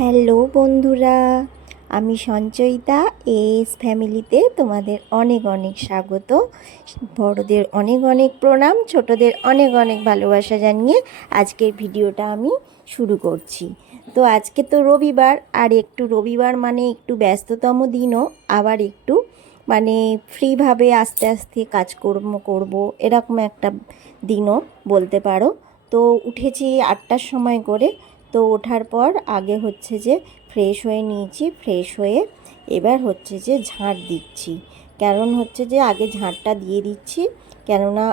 Hello বন্ধুরা, আমি Sanchayita. S ফ্যামিলিতে তোমাদের অনেক অনেক স্বাগত। বড়দের অনেক অনেক প্রণাম, ছোটদের অনেক অনেক ভালোবাসা জানিয়ে আজকের ভিডিওটা আমি শুরু করছি। তো আজকে তো রবিবার, আর একটু রবিবার মানে একটু ব্যস্ততম দিনও, আবার একটু মানে ফ্রিভাবে আস্তে আস্তে কাজকর্ম করব, এরকম একটা দিনও বলতে পারো। তো উঠেছি 8টার সময় করে। তো ওঠার পর আগে হচ্ছে যে ফ্রেশ হয়ে নিয়েছি, ফ্রেশ হয়ে এবার হচ্ছে যে ঝাঁট দিচ্ছি। কারণ হচ্ছে যে আগে ঝাঁটটা দিয়ে দিচ্ছি, কেননা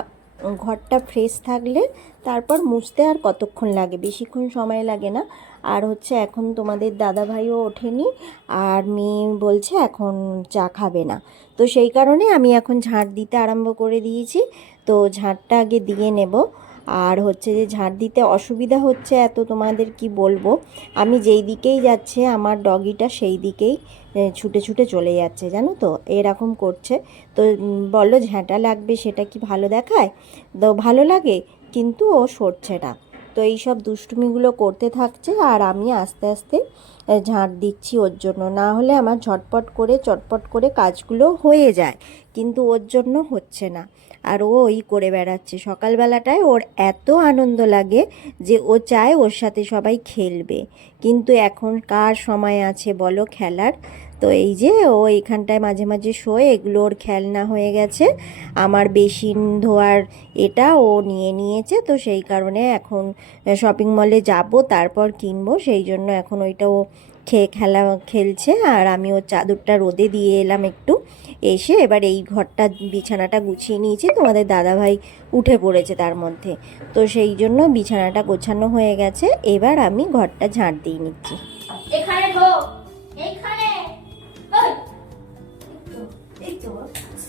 ঘরটা ফ্রেশ থাকলে তারপর মুছতে আর কতক্ষণ লাগে, বেশিক্ষণ সময় লাগে না। আর হচ্ছে এখন তোমাদের দাদাভাইও ওঠেনি, আর মেয়ে বলছে এখন চা খাবে না। তো সেই কারণে আমি এখন ঝাঁট দিতে আরম্ভ করে দিয়েছি। তো ঝাঁটটা আগে দিয়ে নেব। আর হচ্ছে যে ঝাঁট দিতে অসুবিধা হচ্ছে এত, তোমাদের কি বলবো। আমি যেই দিকেই যাচ্ছে আমার ডগিটা সেই দিকেই ছুটে ছুটে চলে যাচ্ছে, জানো তো, এরকম করছে। তো বলো ঝাঁটা লাগবে সেটা কি ভালো দেখায়? তো ভালো লাগে, কিন্তু ও সরছে না। তো এই সব দুষ্টুমিগুলো করতে থাকছে, আর আমি আস্তে আস্তে ঝাঁট দিচ্ছি ওর জন্য। না হলে আমার ঝটপট করে চটপট করে কাজগুলো হয়ে যায়, কিন্তু ওর জন্য হচ্ছে না। আর ও ওই করে বেড়াচ্ছে। সকালবেলাটায় ওর এত আনন্দ লাগে যে ও চায় ওর সাথে সবাই খেলবে, কিন্তু এখন কার সময় আছে বলো খেলার। তো এই যে ও এখানটায় মাঝে মাঝে শোয়, এগুলো ওর খেলনা হয়ে গেছে। আমার বেসিন ধোয়ার এটা ও নিয়ে নিয়েছে, তো সেই কারণে এখন শপিং মলে যাব, তারপর কিনবো, সেই জন্য এখন ওইটা ও খেলছে। আর আমি ওর চাদরটা রোদে দিয়ে এলাম একটু, এসে এবার এই ঘরটা বিছানাটা গুছিয়ে নিয়েছি। তোমাদের দাদাভাই উঠে পড়েছে তার মধ্যে, তো সেই জন্য বিছানাটা গোছানো হয়ে গেছে। এবার আমি ঘরটা ঝাঁট দিয়ে নিচ্ছি। এখানে ঢো, এইখানে ওই এই তো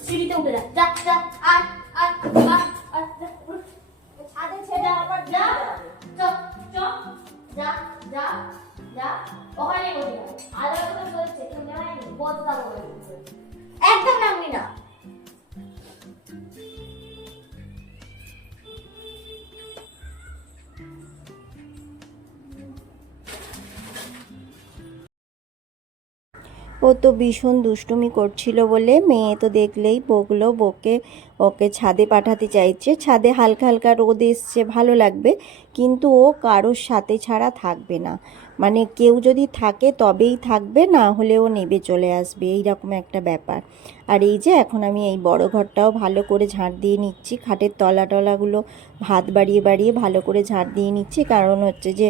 সিঁড়িতে উঠে যা যা যা আর আর আর আর ছাদে ছেড়ে আবার যা চ চ যা যা যা ওখানে বসে আলো তো বলছে তুমি হয় বদলা বলে একদম নামবি না। ও তো ভীষণ দুষ্টুমি করছিল বলে মেয়ে তো দেখলেই বকলো, বকে ওকে ছাদে পাঠাতে চাইছে। ছাদে হালকা হালকা রোদ এসছে, ভালো লাগবে, কিন্তু ও কারোর সাথে ছাড়া থাকবে না। মানে কেউ যদি থাকে তবেই থাকবে, না হলে ও নেবে চলে আসবে, এইরকম একটা ব্যাপার। আর এই যে এখন আমি এই বড় ঘরটাও ভালো করে ঝাঁট দিয়ে নিচ্ছি, খাটের তলাগুলো ভাত বাড়িয়ে বাড়িয়ে ভালো করে ঝাঁট দিয়ে নিচ্ছি। কারণ হচ্ছে যে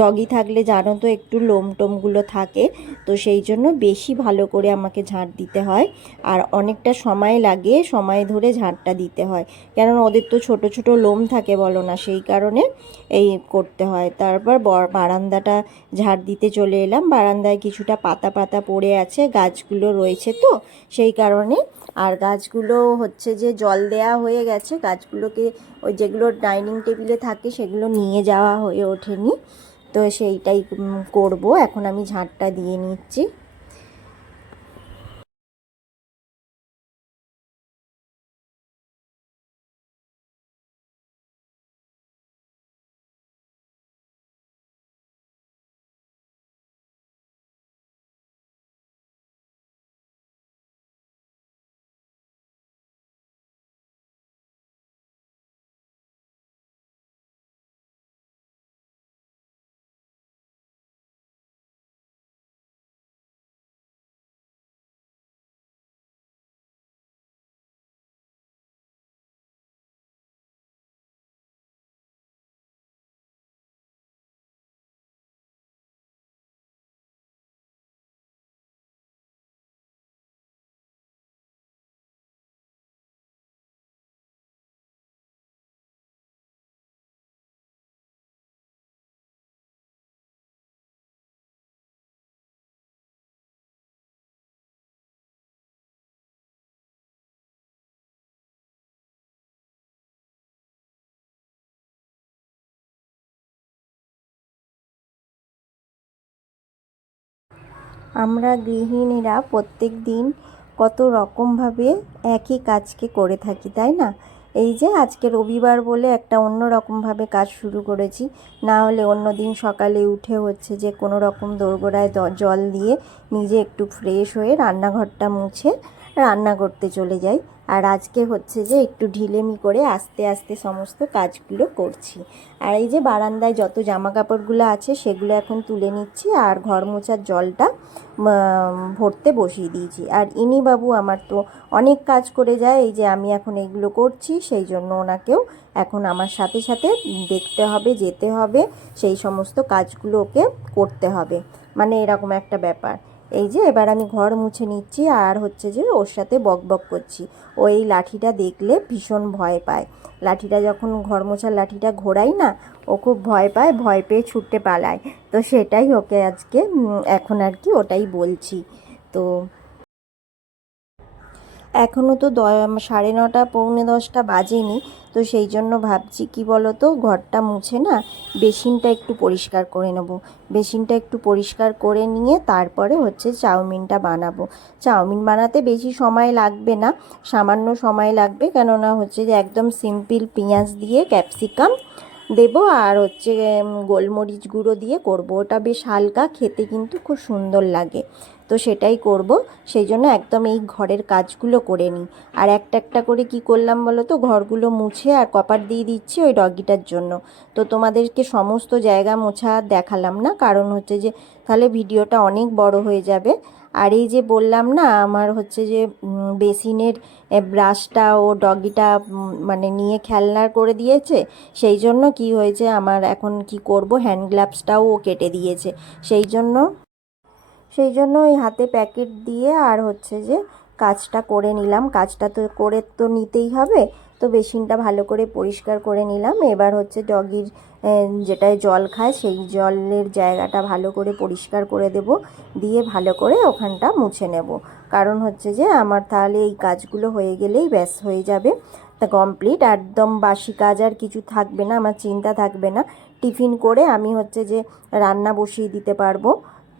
ডগি থাকলে জানো তো একটু লোম টোমগুলো থাকে, তো সেই জন্য বেশি ভালো করে আমাকে ঝাঁট দিতে হয়। আর অনেকটা সময় লাগে, সময় ধরে ঝাঁটটা দিতে হয়, কারণ ওদের তো ছোট ছোট লোম থাকে বলো না, সেই কারণে এই করতে হয়। তারপর বারান্দাটা ঝাঁট দিতে চলে এলাম। বারান্দায় কিছুটা পাতা পাতা পড়ে আছে, গাছগুলো রয়েছে তো সেই কারণে। আর গাছগুলো হচ্ছে যে জল দেয়া হয়ে গেছে, গাছগুলোকে ওই যেগুলো ডাইনিং টেবিলে থাকে সেগুলো নিয়ে যাওয়া হয়ে ওঠেনি, তো সেইটাই করব। এখন আমি ঝাঁটটা দিয়ে নিচ্ছি। আমরা গৃহিণীরা প্রত্যেক দিন কত রকমভাবে একই কাজকে করে থাকি, তাই না? এই যে আজকে রবিবার বলে একটা অন্য রকমভাবে কাজ শুরু করেছি, না হলে অন্য দিন সকালে উঠে হচ্ছে যে কোনো রকম দোরগোড়ায় জল দিয়ে নিজে একটু ফ্রেশ হয়ে রান্নাঘরটা মুছে রান্না করতে চলে যাই। আর আজকে হচ্ছে যে একটু ঢিলেমি করে আস্তে আস্তে সমস্ত কাজগুলো করছি। আর এই যে বারান্দায় যত জামা কাপড়গুলো আছে সেগুলো এখন তুলে নিচ্ছি, আর ঘর মোছার জলটা ভরতে বসিয়ে দিয়েছি। আর ইনি বাবু আমার তো অনেক কাজ করে যায়, এই যে আমি এখন এগুলো করছি সেই জন্য ওনাকেও এখন আমার সাথে সাথে দেখতে হবে, যেতে হবে, সেই সমস্ত কাজগুলো ওকে করতে হবে, মানে এরকম একটা ব্যাপার। এই যে এবার আমি ঘর মুছে নিচ্ছি আর হচ্ছে যে ওর সাথে বক বক করছি। ও এই লাঠিটা দেখলে ভীষণ ভয় পায়। লাঠিটা যখন ঘর মোছার লাঠিটা ঘোরাই না, ও খুব ভয় পায়, ভয় পেয়ে ছুটতে পালায়। তো সেটাই ওকে আজকে এখন আর কি ওটাই বলছি। তো এখনও তো 9:30 পৌনে 10টা বাজেনি। তো সেই জন্য ভাবছি কি বলো তো, ঘরটা মুছে না বেসিনটা একটু পরিষ্কার করে নেব। বেসিনটা একটু পরিষ্কার করে নিয়ে তারপরে হচ্ছে চাউমিনটা বানাবো। চাউমিন বানাতে বেশি সময় লাগবে না, সামান্য সময় লাগবে, কেননা হচ্ছে যে একদম সিম্পল পেঁয়াজ দিয়ে ক্যাপসিকাম দেবো আর হচ্ছে গোলমরিচ গুঁড়ো দিয়ে করব। ওটা বেশ হালকা, খেতে কিন্তু খুব সুন্দর লাগে। তো সেটাই করব, সেই জন্য একদম এই ঘরের কাজগুলো করে নিই। আর একটা একটা করে কি করলাম বলো তো, ঘরগুলো মুছে আর কপার দিয়ে দিচ্ছি ওই ডগিটার জন্য। তো তোমাদেরকে সমস্ত জায়গা মোছা দেখালাম না, কারণ হচ্ছে যে তাহলে ভিডিওটা অনেক বড় হয়ে যাবে। আর এই যে বললাম না আমার হচ্ছে যে বেসিনের ব্রাশটা ও ডগিটা মানে নিয়ে খেলনা করে দিয়েছে, সেই জন্য কি হয়েছে আমার এখন কি করব, হ্যান্ড গ্লাভসটাও ও কেটে দিয়েছে। সেই জন্য ওই হাতে প্যাকেট দিয়ে আর হচ্ছে যে কাজটা করে নিলাম। কাজটা তো করে তো নিতেই হবে। তো বেসিনটা ভালো করে পরিষ্কার করে নিলাম। এবার হচ্ছে ডগির যেটায় জল খায় সেই জলের জায়গাটা ভালো করে পরিষ্কার করে দেব, দিয়ে ভালো করে ওখানটা মুছে নেব। কারণ হচ্ছে যে আমার তাহলে এই কাজগুলো হয়ে গেলেই ব্যাস হয়ে যাবে, তা কমপ্লিট। একদম বাসি কাজ আর কিছু থাকবে না, আমার চিন্তা থাকবে না। টিফিন করে আমি হচ্ছে যে রান্না বসিয়ে দিতে পারবো।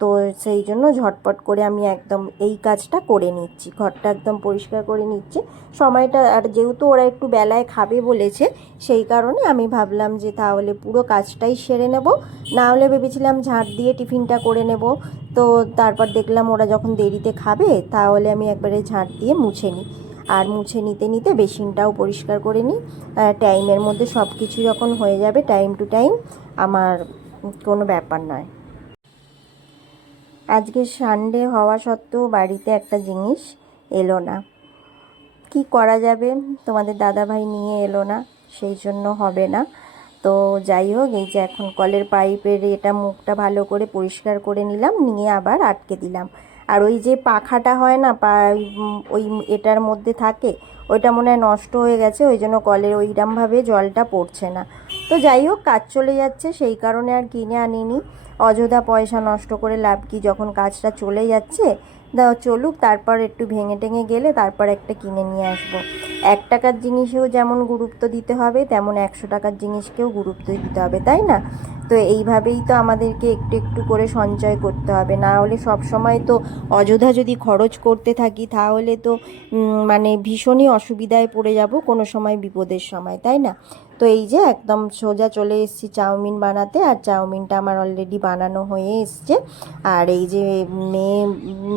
তো সেই জন্য ঝটপট করে আমি একদম এই কাজটা করে নিচ্ছি, ঘরটা একদম পরিষ্কার করে নিচ্ছি সময়টা। আর যেহেতু ওরা একটু বেলায় খাবে বলেছে, সেই কারণে আমি ভাবলাম যে তাহলে পুরো কাজটাই সেরে নেব। না হলে ভেবেছিলাম ঝাঁট দিয়ে টিফিনটা করে নেব, তো তারপর দেখলাম ওরা যখন দেরিতে খাবে তাহলে আমি একবারে ঝাঁট দিয়ে মুছে নিই। আর মুছে নিতে নিতে বেসিনটাও পরিষ্কার করে নিই। টাইমের মধ্যে সব কিছু যখন হয়ে যাবে টাইম টু টাইম, আমার কোনো ব্যাপার নয়। আজকে সানডে হওয়া সত্ত্বেও বাড়িতে একটা জিনিস এলো না, কি করা যাবে, তোমাদের দাদাভাই নিয়ে এলো না, সেই জন্য হবে না। তো যাই হোক, এই যে এখন কলের পাইপের এটা মুখটা ভালো করে পরিষ্কার করে নিলাম, নিয়ে আবার আটকে দিলাম। আর ওই যে পাখাটা হয় না ওই এটার মধ্যে থাকে, ওইটা মনে হয় নষ্ট হয়ে গেছে, ওই জন্য কলের ওইরকমভাবে জলটা পড়ছে না। তো যাই হোক, কাজ চলে যাচ্ছে সেই কারণে আর কিনে আনিনি। অযথা পয়সা নষ্ট করে লাভ কি, যখন কাজটা চলে যাচ্ছে দাও চলুক, তারপর একটু ভেঙে টেঙে গেলে তারপর একটা কিনে নিয়ে আসবো। 1 টাকার জিনিসেও যেমন গুরুত্ব দিতে হবে, তেমন 100 টাকার জিনিসকেও গুরুত্ব দিতে হবে, তাই না? তো এইভাবেই তো আমাদেরকে একটু একটু করে সঞ্চয় করতে হবে, না হলে সব সময় তো অযথা যদি খরচ করতে থাকি তাহলে তো মানে ভীষণই অসুবিধায় পড়ে যাব কোনো সময়, বিপদের সময়, তাই না? তো এই যে একদম সোজা চলে এসেছি চাউমিন বানাতে, আর চাউমিনটা আমার অলরেডি বানানো হয়ে এসছে। আর এই যে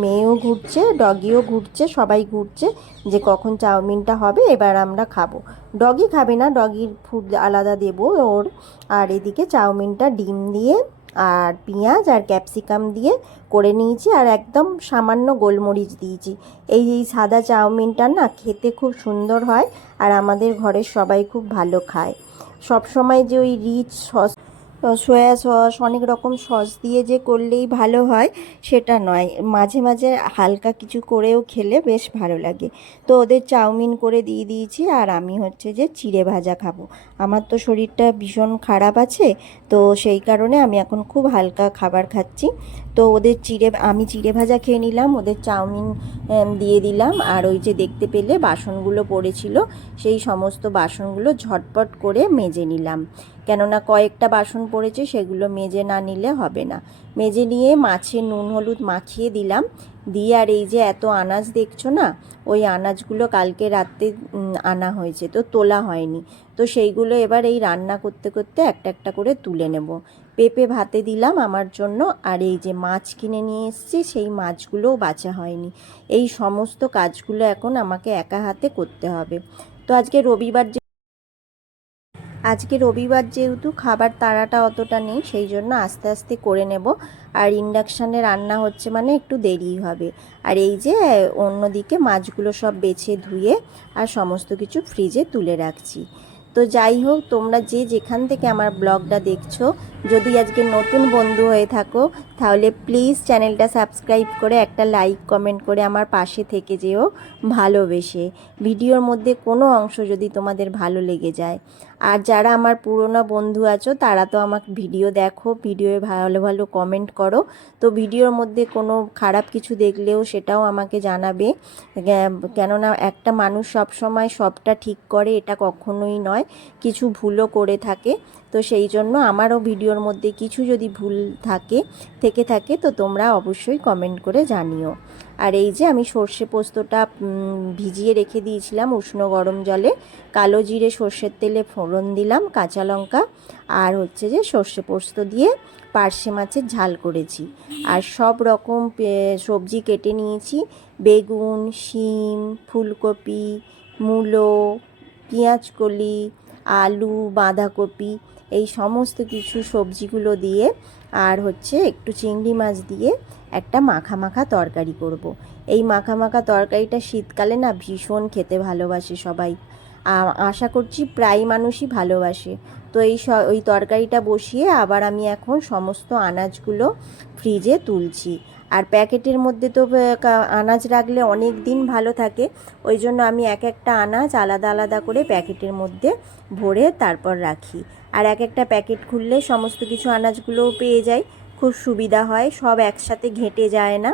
মেয়েও ঘুরছে, ডগিও ঘুরছে, সবাই ঘুরছে যে কখন চাউমিনটা হবে এবার আমরা খাবো। ডগি খাবে না, ডগির ফুড আলাদা দেবো ওর। আর এদিকে চাউমিনটা ডিম দিয়ে আর পেঁয়াজ আর ক্যাপসিকাম দিয়ে করে নিয়েছি, আর একদম সামান্য গোলমরিচ দিয়েছি। এই সাদা চাউমিনটা না খেতে খুব সুন্দর হয়, আর আমাদের ঘরের সবাই খুব ভালো খায়। সব সময় যে ওই রিচ সস, সয়া সস, অনেক রকম সস দিয়ে যে করলেই ভালো হয় সেটা নয়, মাঝে মাঝে হালকা কিছু করেও খেলে বেশ ভালো লাগে। তো ওদের চাউমিন করে দিয়ে দিয়েছি, আর আমি হচ্ছে যে চিড়ে ভাজা খাবো। আমার তো শরীরটা ভীষণ খারাপ আছে, তো সেই কারণে আমি এখন খুব হালকা খাবার খাচ্ছি। তো আমি চিড়ে ভাজা খেয়ে নিলাম, ওদের চাউমিন দিয়ে দিলাম। আর ওই যে দেখতে পেলে বাসনগুলো পড়েছিল, সেই সমস্ত বাসনগুলো ঝটপট করে মেজে নিলাম। কেননা কয়েকটা বাসন পড়েছে, সেগুলো মেজে না নিলে হবে না। মেজে নিয়ে মাছে নুন হলুদ মাখিয়ে দিলাম, দিয়ে আর এই যে এত আনাজ দেখছো না, ওই আনাজগুলো কালকে রাতে আনা হয়েছে, তো তোলা হয়নি। তো সেইগুলো এবার এই রান্না করতে করতে একটা একটা করে তুলে নেব। পেঁপে ভাতে দিলাম আমার জন্য, আর এই যে মাছ কিনে নিয়ে এসেছি, সেই মাছগুলোও বাছা হয়নি। এই সমস্ত কাজগুলো এখন আমাকে একা হাতে করতে হবে। তো আজকে রবিবার যেহেতু খাবার তাড়াটা অতটা নেই, সেই জন্য আস্তে আস্তে করে নেব। আর ইন্ডাকশানে রান্না হচ্ছে মানে একটু দেরি হবে। আর এই যে অন্যদিকে মাছগুলো সব বেছে ধুয়ে আর সমস্ত কিছু ফ্রিজে তুলে রাখছি। তো যাই হোক, তোমরা যে যেখান থেকে আমার ব্লগটা দেখছো, যদি আজকে নতুন বন্ধু হয়ে থাকো, তাহলে প্লিজ চ্যানেলটা সাবস্ক্রাইব করে একটা লাইক কমেন্ট করে আমার পাশে থেকে যেও ভালোবেসে। ভিডিওর মধ্যে কোনো অংশ যদি তোমাদের ভালো লেগে যায়, আর যারা আমার পুরনো বন্ধু আছো, তারা তো আমার ভিডিও দেখো, ভিডিওয়ে ভালো ভালো কমেন্ট করো। তো ভিডিওর মধ্যে কোনো খারাপ কিছু দেখলেও সেটাও আমাকে জানাবে, কেননা একটা মানুষ সব সময় সবটা ঠিক করে এটা কখনোই নয়, কিছু ভুলও করে থাকে। তো সেই জন্য আমারও ভিডিওর মধ্যে কিছু যদি ভুল থেকে থাকে তো তোমরা অবশ্যই কমেন্ট করে জানিও। আর এই যে আমি সর্ষে পোস্তটা ভিজিয়ে রেখে দিয়েছিলাম উষ্ণ গরম জলে, কালো জিরে সর্ষের তেলে ফোড়ন দিলাম, কাঁচা লঙ্কা আর হচ্ছে যে সর্ষে পোস্ত দিয়ে পার্শে মাছের ঝাল করেছি। আর সব রকম সবজি কেটে নিয়েছি, বেগুন, শিম, ফুলকপি, মূলো, পেঁয়াজকলি, আলু, বাঁধাকপি, এই সমস্ত কিছু সবজিগুলো দিয়ে আর হচ্ছে একটু চিংড়ি মাছ দিয়ে একটা মাখা মাখা তরকারি করব। এই মাখা মাখা তরকারিটা শীতকালে না ভীষণ খেতে ভালোবাসে সবাই, আশা করছি প্রায় মানুষই ভালোবাসে। তো ওই তরকারিটা বসিয়ে আবার আমি এখন সমস্ত আনাজগুলো ফ্রিজে তুলছি। আর প্যাকেটের মধ্যে তো আনাজ রাখলে অনেক দিন ভালো থাকে, ওই জন্য আমি এক একটা আনাজ আলাদা আলাদা করে প্যাকেটের মধ্যে ভরে তারপর রাখি। আর এক একটা প্যাকেট খুললে সমস্ত কিছু আনাজগুলোও পেয়ে যাই, খুব সুবিধা হয়, সব একসাথে ঘেঁটে যায় না।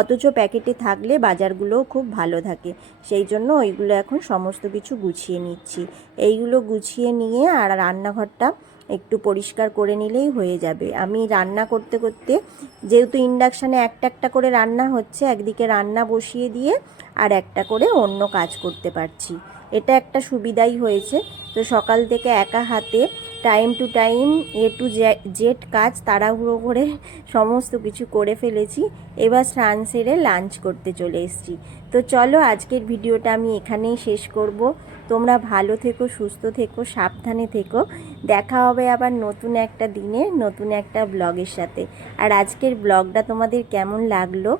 অথচ প্যাকেটে থাকলে বাজারগুলোও খুব ভালো থাকে, সেই জন্য ওইগুলো এখন সমস্ত কিছু গুছিয়ে নিচ্ছি। এইগুলো গুছিয়ে নিয়ে আর রান্নাঘরটা একটু পরিষ্কার করে নিলেই হয়ে যাবে। আমি রান্না করতে করতে, যেহেতু ইন্ডাকশানে একটা একটা করে রান্না হচ্ছে, একদিকে রান্না বসিয়ে দিয়ে আর একটা করে অন্য কাজ করতে পারছি, এটা একটা সুবিধাই হয়েছে। তো সকাল থেকে একা হাতে time to time to Z কাজ তাড়াহুড়ো করে সমস্ত কিছু করে ফেলেছি। এবার স্নান সেরে লাঞ্চ করতে চলে এসেছি। তো চলো, আজকের ভিডিওটা আমি এখানেই শেষ করব। তোমরা ভালো থেকো, সুস্থ থেকো, সাবধানে থেকো। দেখা হবে আবার নতুন একটা দিনে নতুন একটা ব্লগের সাথে। আর আজকের ব্লগটা তোমাদের কেমন লাগলো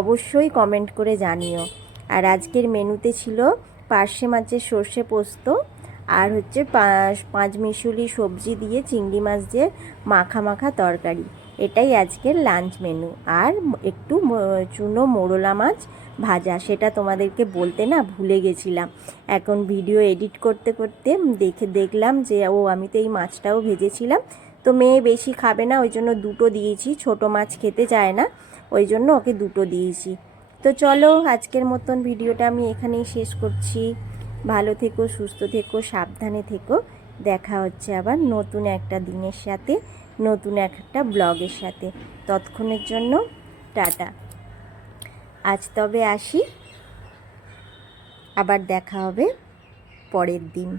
অবশ্যই কমেন্ট করে জানিও। আর আজকের মেনুতে ছিল পার্শে মাছের সর্ষে পোস্ত, আর হচ্ছে পাঁচমিশুলি সবজি দিয়ে চিংড়ি মাছ দিয়ে মাখা মাখা তরকারি, এটাই আজকের লাঞ্চ মেনু। আর একটু চুনো মোরলা মাছ ভাজা, সেটা তোমাদেরকে বলতে না ভুলে গেছিলাম। এখন ভিডিও এডিট করতে করতে দেখলাম যে আমি তো এই মাছটাও ভেজেছিলাম। তো মেয়ে বেশি খাবে না, ওই জন্য দুটো দিয়েছি, ছোট মাছ খেতে চায় না, ওই জন্য ওকে দুটো দিয়েছি। তো চলো, আজকের মতন ভিডিওটা আমি এখানেই শেষ করছি। ভালো থেকো, সুস্থ থেকো, সাবধানে থেকো। দেখা হচ্ছে আবার নতুন একটা দিনের সাথে, নতুন একটা ব্লগের সাথে। ততক্ষণের জন্য টাটা। আজ তবে আসি, আবার দেখা হবে পরের দিন।